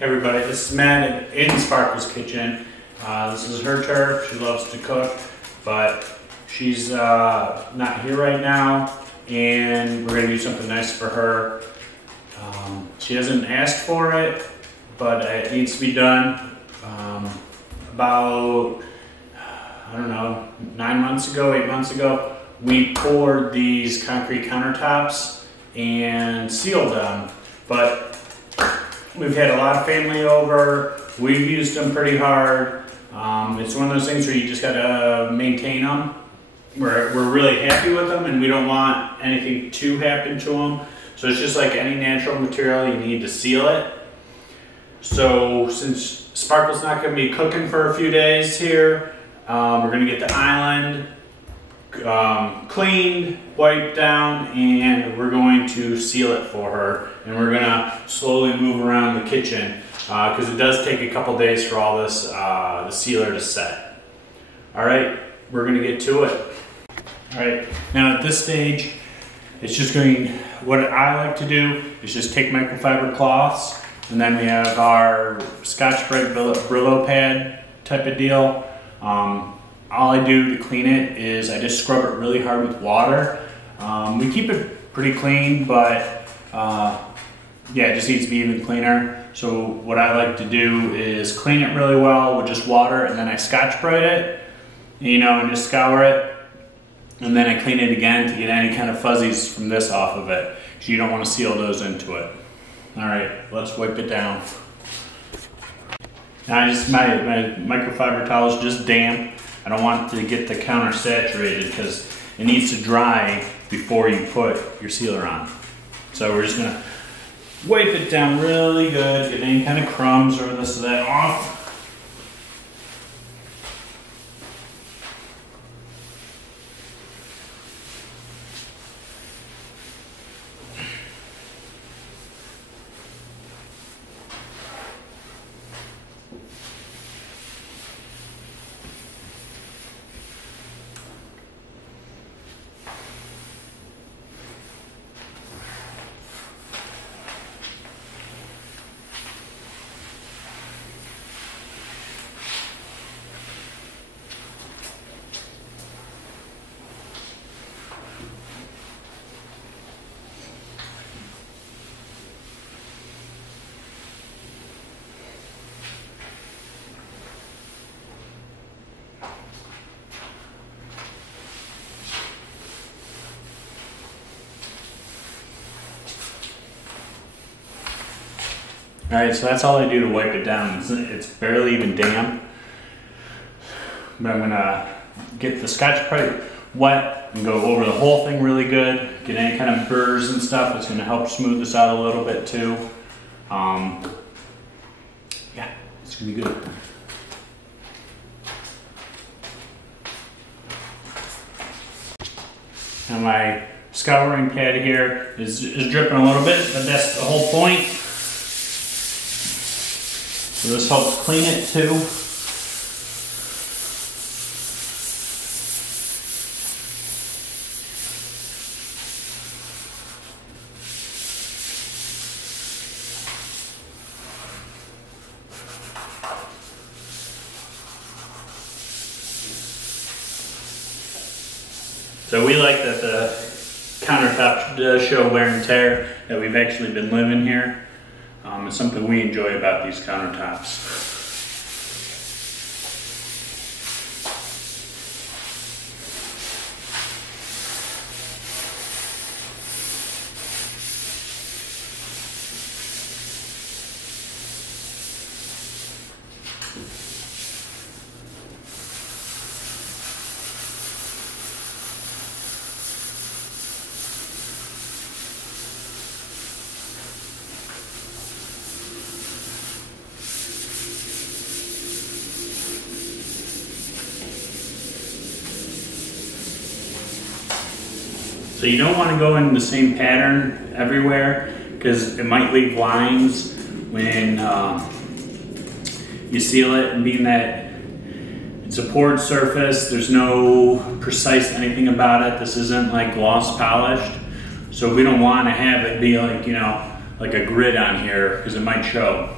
Hey everybody, this is Matt in Sparkle's kitchen. This is her turf. She loves to cook, but she's not here right now, and we're gonna do something nice for her. She hasn't asked for it, but it needs to be done. About, I don't know, 8 months ago, we poured these concrete countertops and sealed them, but we've had a lot of family over. We've used them pretty hard. It's one of those things where you just gotta maintain them. We're really happy with them, and we don't want anything to happen to them. So it's just like any natural material, you need to seal it. So since Sparkle's not gonna be cooking for a few days here, we're gonna get the island cleaned, wiped down, and we're going to seal it for her. And we're gonna slowly move around the kitchen because it does take a couple days for all this the sealer to set. All right, we're gonna get to it. All right, now at this stage, it's just going. What I like to do is just take microfiber cloths, and then we have our Scotch-Brite Brillo pad type of deal. All I do to clean it is I just scrub it really hard with water. We keep it pretty clean, but yeah, it just needs to be even cleaner. So what I like to do is clean it really well with just water, and then I Scotch-Brite it, and just scour it. And then I clean it again to get any kind of fuzzies from this off of it, because you don't want to seal those into it. All right, let's wipe it down. Now my microfiber towel is just damp. I don't want to get the counter saturated because it needs to dry before you put your sealer on. So we're just gonna wipe it down really good, get any kind of crumbs or this or that off. All right, so that's all I do to wipe it down. It's barely even damp. But I'm gonna get the Scotch-Brite wet and go over the whole thing really good. Get any kind of burrs and stuff. It's gonna help smooth this out a little bit too. Yeah, it's gonna be good. Now my scouring pad here is dripping a little bit, but that's the whole point. So this helps clean it too. So we like that the countertop does show wear and tear, that we've actually been living here. It's something we enjoy about these countertops. So you don't want to go in the same pattern everywhere because it might leave lines when you seal it, and being that it's a poured surface, there's no precise anything about it. This isn't like gloss polished. So we don't want to have it be like, you know, like a grid on here because it might show.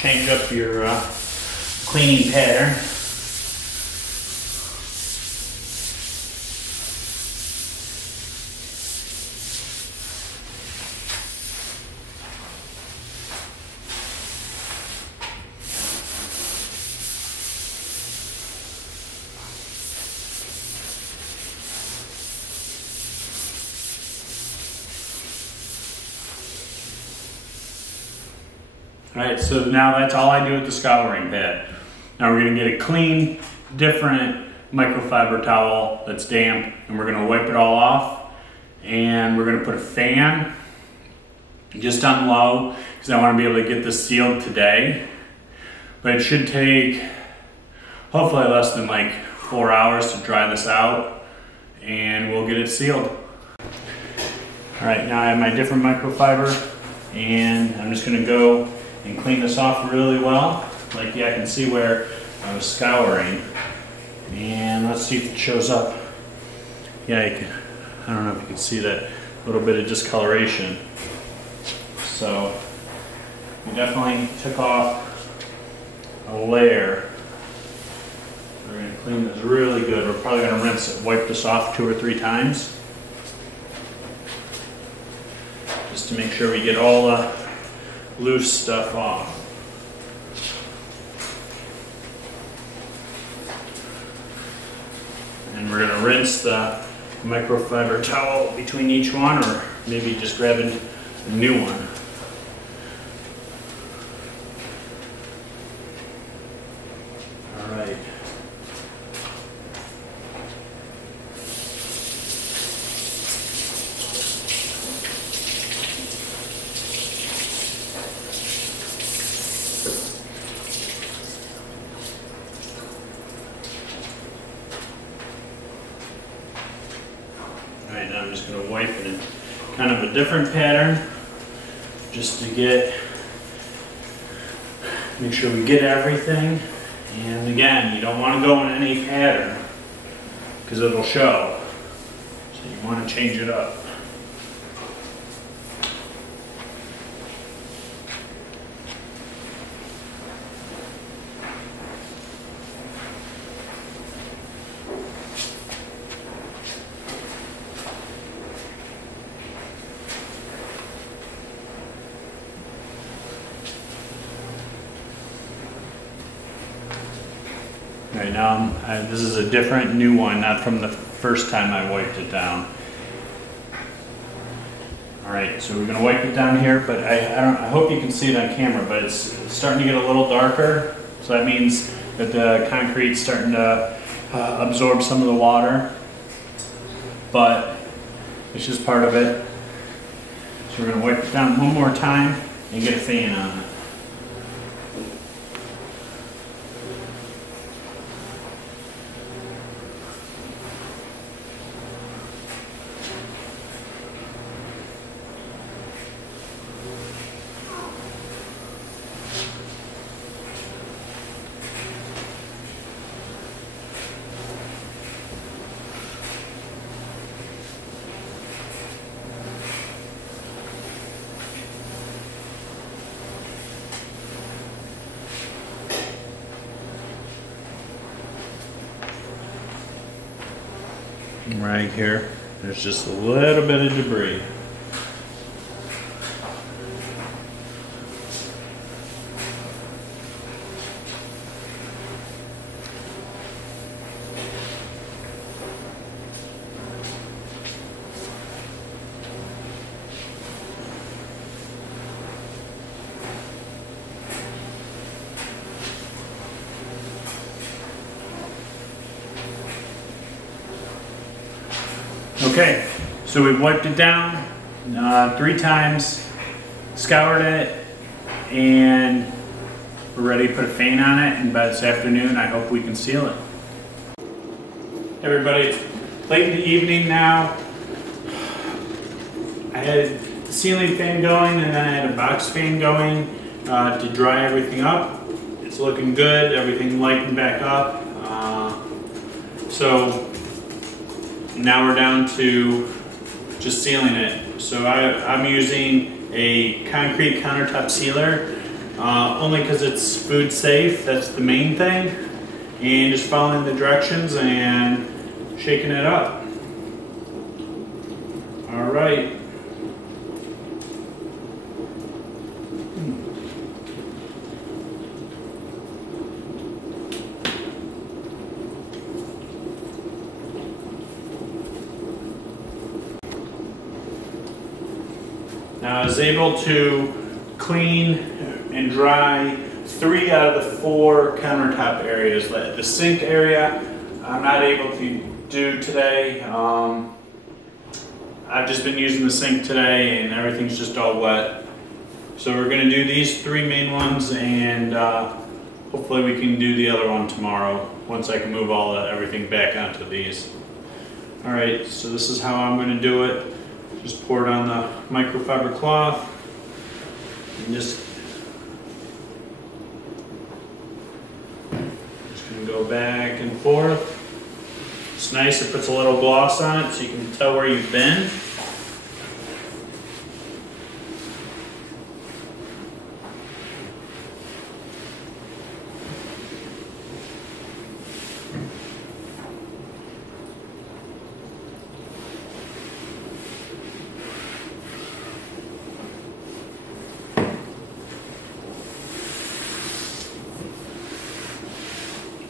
change up your cleaning pattern. Alright, so now that's all I do with the scouring pad. Now we're going to get a clean, different microfiber towel that's damp, and we're going to wipe it all off, and we're going to put a fan just on low because I want to be able to get this sealed today. But it should take hopefully less than like 4 hours to dry this out, and we'll get it sealed. Alright, now I have my different microfiber, and I'm just going to go and clean this off really well. Like, yeah, I can see where I was scouring. And let's see if it shows up. Yeah, I don't know if you can see that little bit of discoloration. So, we definitely took off a layer. We're going to clean this really good. We're probably going to rinse it, wipe this off 2 or 3 times. Just to make sure we get all the loose stuff off. And we're going to rinse the microfiber towel between each one, or maybe just grab a new one. Alright. Alright, now I'm just going to wipe it in kind of a different pattern just to make sure we get everything. And again, you don't want to go in any pattern because it'll show. So you want to change it up. Right now, this is a different new one, not from the first time I wiped it down. Alright, so we're going to wipe it down here, but I hope you can see it on camera, but it's starting to get a little darker, so that means that the concrete's starting to absorb some of the water, but it's just part of it. So we're going to wipe it down one more time and get a fan on it. Right here, there's just a little bit of debris. Okay, so we've wiped it down 3 times, scoured it, and we're ready to put a fan on it, and by this afternoon I hope we can seal it. Hey everybody, it's late in the evening now. I had the ceiling fan going, and then I had a box fan going to dry everything up. It's looking good, everything lightened back up. So now we're down to just sealing it. So I'm using a concrete countertop sealer. only because it's food safe. That's the main thing. And just following the directions and shaking it up. All right. Now I was able to clean and dry 3 out of the 4 countertop areas. The sink area I'm not able to do today. I've just been using the sink today and everything's just all wet. So we're going to do these 3 main ones, and hopefully we can do the other one tomorrow once I can move everything back onto these. Alright, so this is how I'm going to do it. Just pour it on the microfiber cloth and just gonna go back and forth. It's nice, it puts a little gloss on it so you can tell where you've been.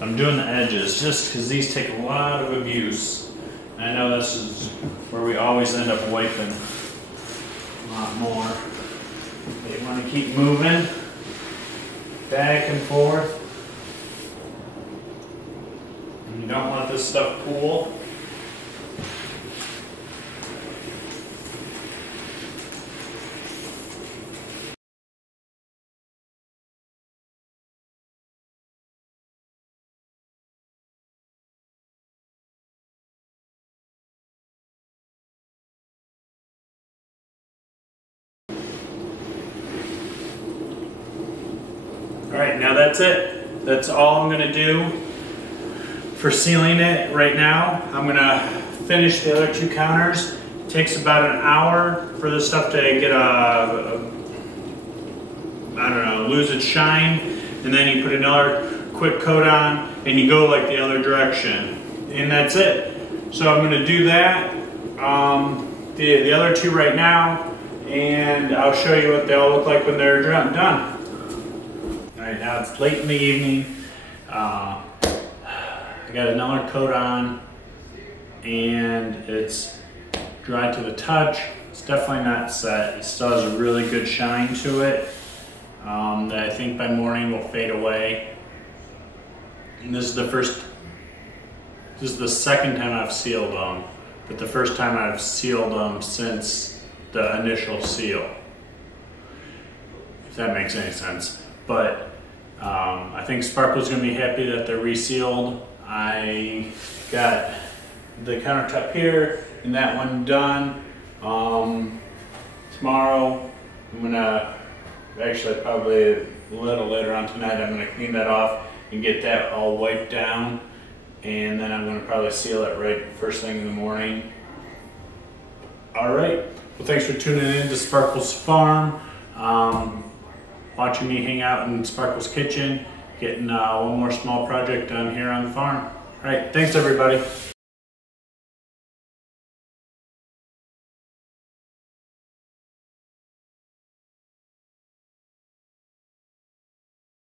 I'm doing the edges just because these take a lot of abuse. And I know this is where we always end up wiping a lot more. But you want to keep moving back and forth. And you don't want this stuff pool. Alright, now that's it. That's all I'm going to do for sealing it right now. I'm going to finish the other 2 counters. It takes about an hour for this stuff to get lose its shine. And then you put another quick coat on and you go like the other direction. And that's it. So I'm going to do that, the other 2 right now, and I'll show you what they all look like when they're done. Alright, now it's late in the evening. I got another coat on and it's dry to the touch. It's definitely not set. It still has a really good shine to it that I think by morning will fade away. And this is the second time I've sealed them, but the first time I've sealed them since the initial seal, if that makes any sense. But I think Sparkle's going to be happy that they're resealed. I got the countertop here and that one done. Tomorrow I'm going to, actually probably a little later on tonight, I'm going to clean that off and get that all wiped down. And then I'm going to probably seal it right first thing in the morning. Alright, well thanks for tuning in to Sparkle's Farm. Watching me hang out in Sparkle's kitchen, getting one more small project done here on the farm. Alright, thanks everybody.